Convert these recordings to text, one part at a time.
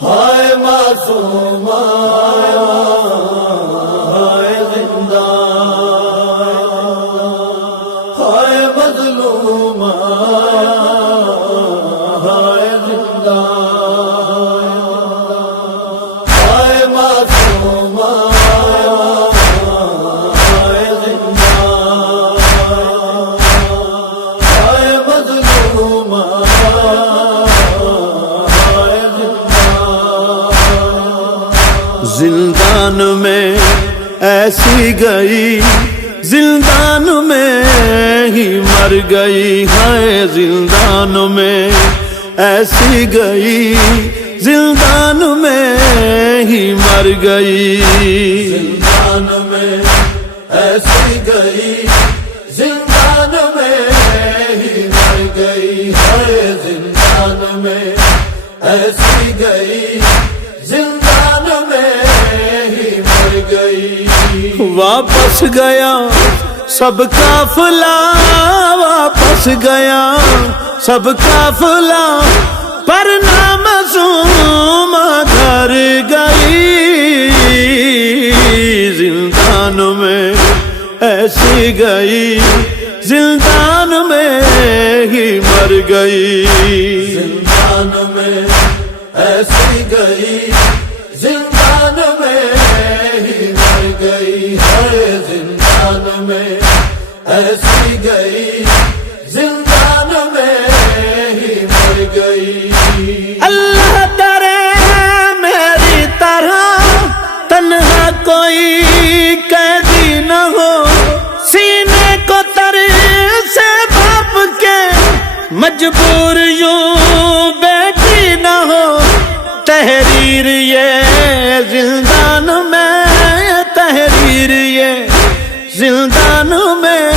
ہائے معصومہ ہائے زندہ ہائے مظلومہ ہائے زندہ ہائے معصومہ ہائے زندہ ہائے مظلومہ زندان میں ایسی گئی، زندان میں ہی مر گئی، ہے زندان میں ایسی گئی، زندان میں ہی مر گئی، زندان میں ایسی گئی، زندان میں ہی مر گئی، ہے زندان میں ایسی گئی، زندان میں ہی مر گئی۔ واپس گیا سب قافلہ، واپس گیا سب قافلہ، پر نامعصوم گھر گئی، زندان میں ایسی گئی، زندان میں ہی مر گئی، زندان میں ایسی گئی، زندان میں ہی مر گئی، ہے زندان میں ایسی گئی، زندان میں ہی مر گئی۔ اللہ ڈرے میری طرح تنہا کوئی قیدی نہ ہو، سینے کو تر سے باپ کے مجبور یوں بیٹی نہ ہو، تحریر یہ زندان میں، تحریر یہ زندان میں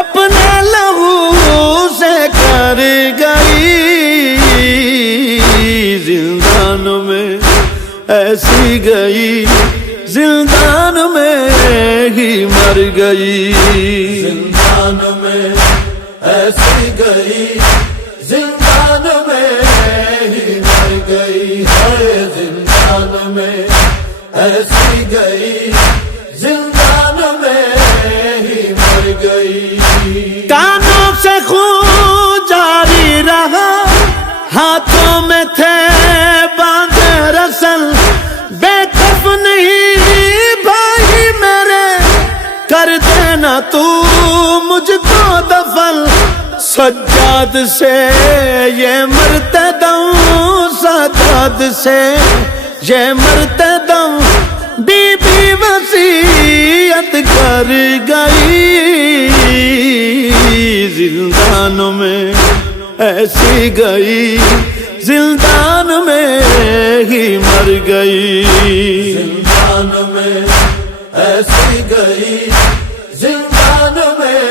اپنے لہو سے کر گئی، زندان میں ایسی گئی، زندان میں ہی مر گئی، زندان میں ایسی گئی، زندان میں ہی مر گئی، ہے زندان میں ایسی گئی، زندان میں ہی مر گئی۔ کانوں سے خون جاری رہا، ہاتھوں میں تھے باندھے رسل، بے کفن ہی بھائی میرے، کر دینا تو مجھ کو دفن، سجاد سے یہ مرتے دم، سجاد سے یہ مرتے دم، بی بی وصیت کر گئی، زندان میں ایسی گئی، زندان میں ہی مر گئی، زندان میں ایسی گئی، زندان میں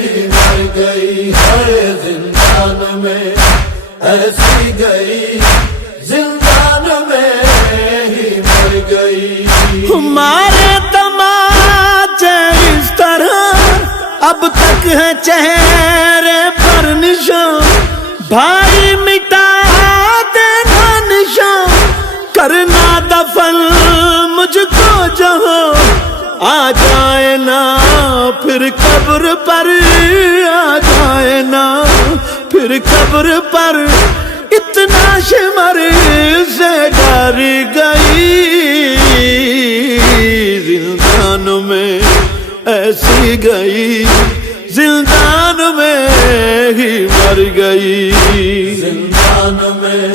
ہی مر گئی، ہے زندان میں ایسی گئی، زندان میں ہی مر گئی۔ ہمارے تماچے اس طرح اب تک ہے چہرے پر نشان، بھائی مٹا دینا نشان، کرنا دفن مجھ کو جہاں، آ جائے نا پھر قبر پر، آ جائے نا پھر قبر پر، اتنا شمر سے ڈر گئی، زندان میں ایسی گئی، زندان میں ہی مر گئی، زندان میں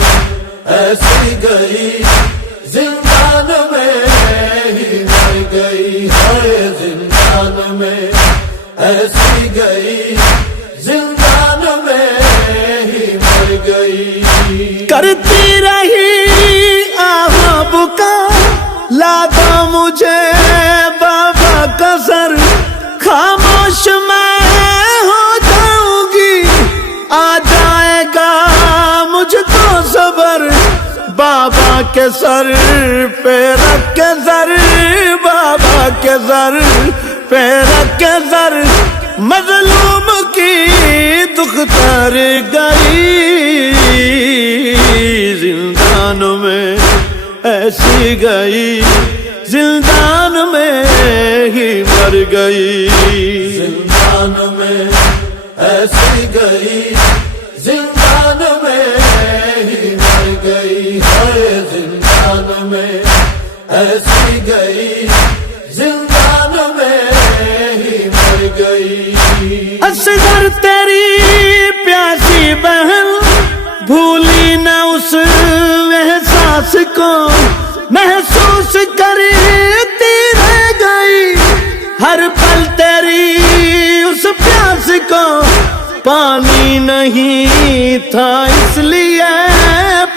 ایسی گئی، زندان میں ہی مر گئی، ہے زندان میں ایسی گئی، زندان میں ہی مر گئی۔ کرتی رہی آہ بکا، لادا مجھے بابا کا سر، خاموش میں ہو جاؤں گی، آ جائے گا مجھ کو صبر، بابا کے سر پہ رکھ کے سر، بابا کے سر پہ رکھ کے سر، مظلوم کی دکھ تر گئی، زندان زندان میں ایسی گئی زندان میں ہی مر گئی زندان میں ایسی گئی زندان میں ہی مر گئی ہے زندان میں ایسی گئی زندان میں ہی مر گئی اصغر تیری پیاسی بہن بھولی نہ اس احساس کو محسوس کرتی رہ گئی ہر پل تیری اس پیاس کو پانی نہیں تھا اس لیے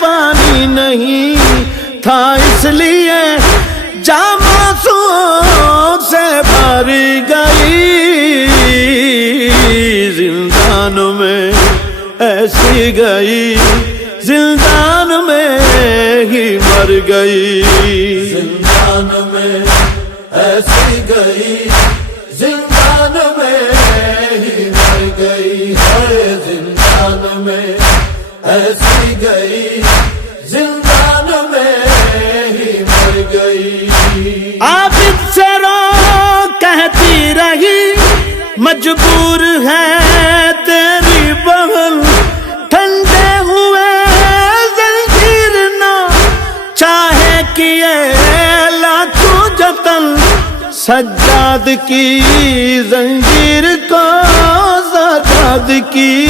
پانی نہیں تھا اس لیے جام آنسوؤں سے بھر گئی زندان میں ایسی گئی زندان میں ہی مر گئی زندان میں ایسی گئی زندان میں ہی مر گئی ہے زندان میں ایسی گئی زندان میں ہی مر گئی عابد سے رو کہتی رہی مجبور ہے تیری بہن ٹھنڈے ہوئے زنجیر نہ چاہے کیے لاکھوں جتن سجاد کی زنجیر کو سجاد کی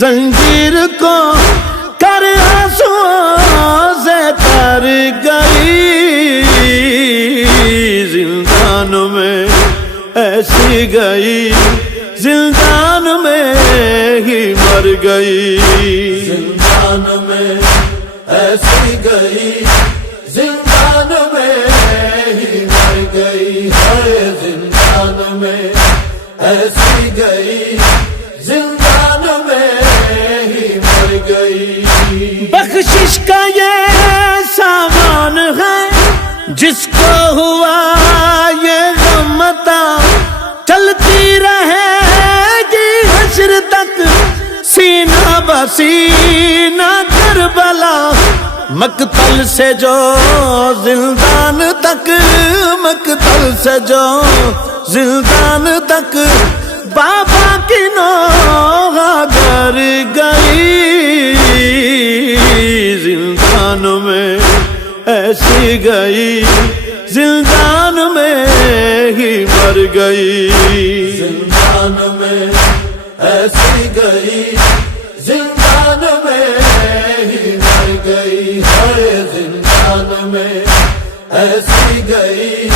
زنجیر کو کر آنسوؤں سے تر گئی زندان میں ایسی گئی زندان میں ہی مر گئی زندان میں ایسی گئی زندان میں ہی مر گئی ہے زندان میں ایسی گئی زندان میں ہی مر گئی بخشش کا یہ سامان ہے جس کو ہوا یہ غم عطا چلتی رہے گی حشر تک سینہ بسینہ کربلا مقتل سے جو زندان تک مقتل سے جو زندان تک بابا کی نوح گر گئی زندان میں ایسی گئی زندان میں ہی مر گئی زندان میں ایسی گئی زندان میں ہی مر گئی ہے زندان میں ایسی گئی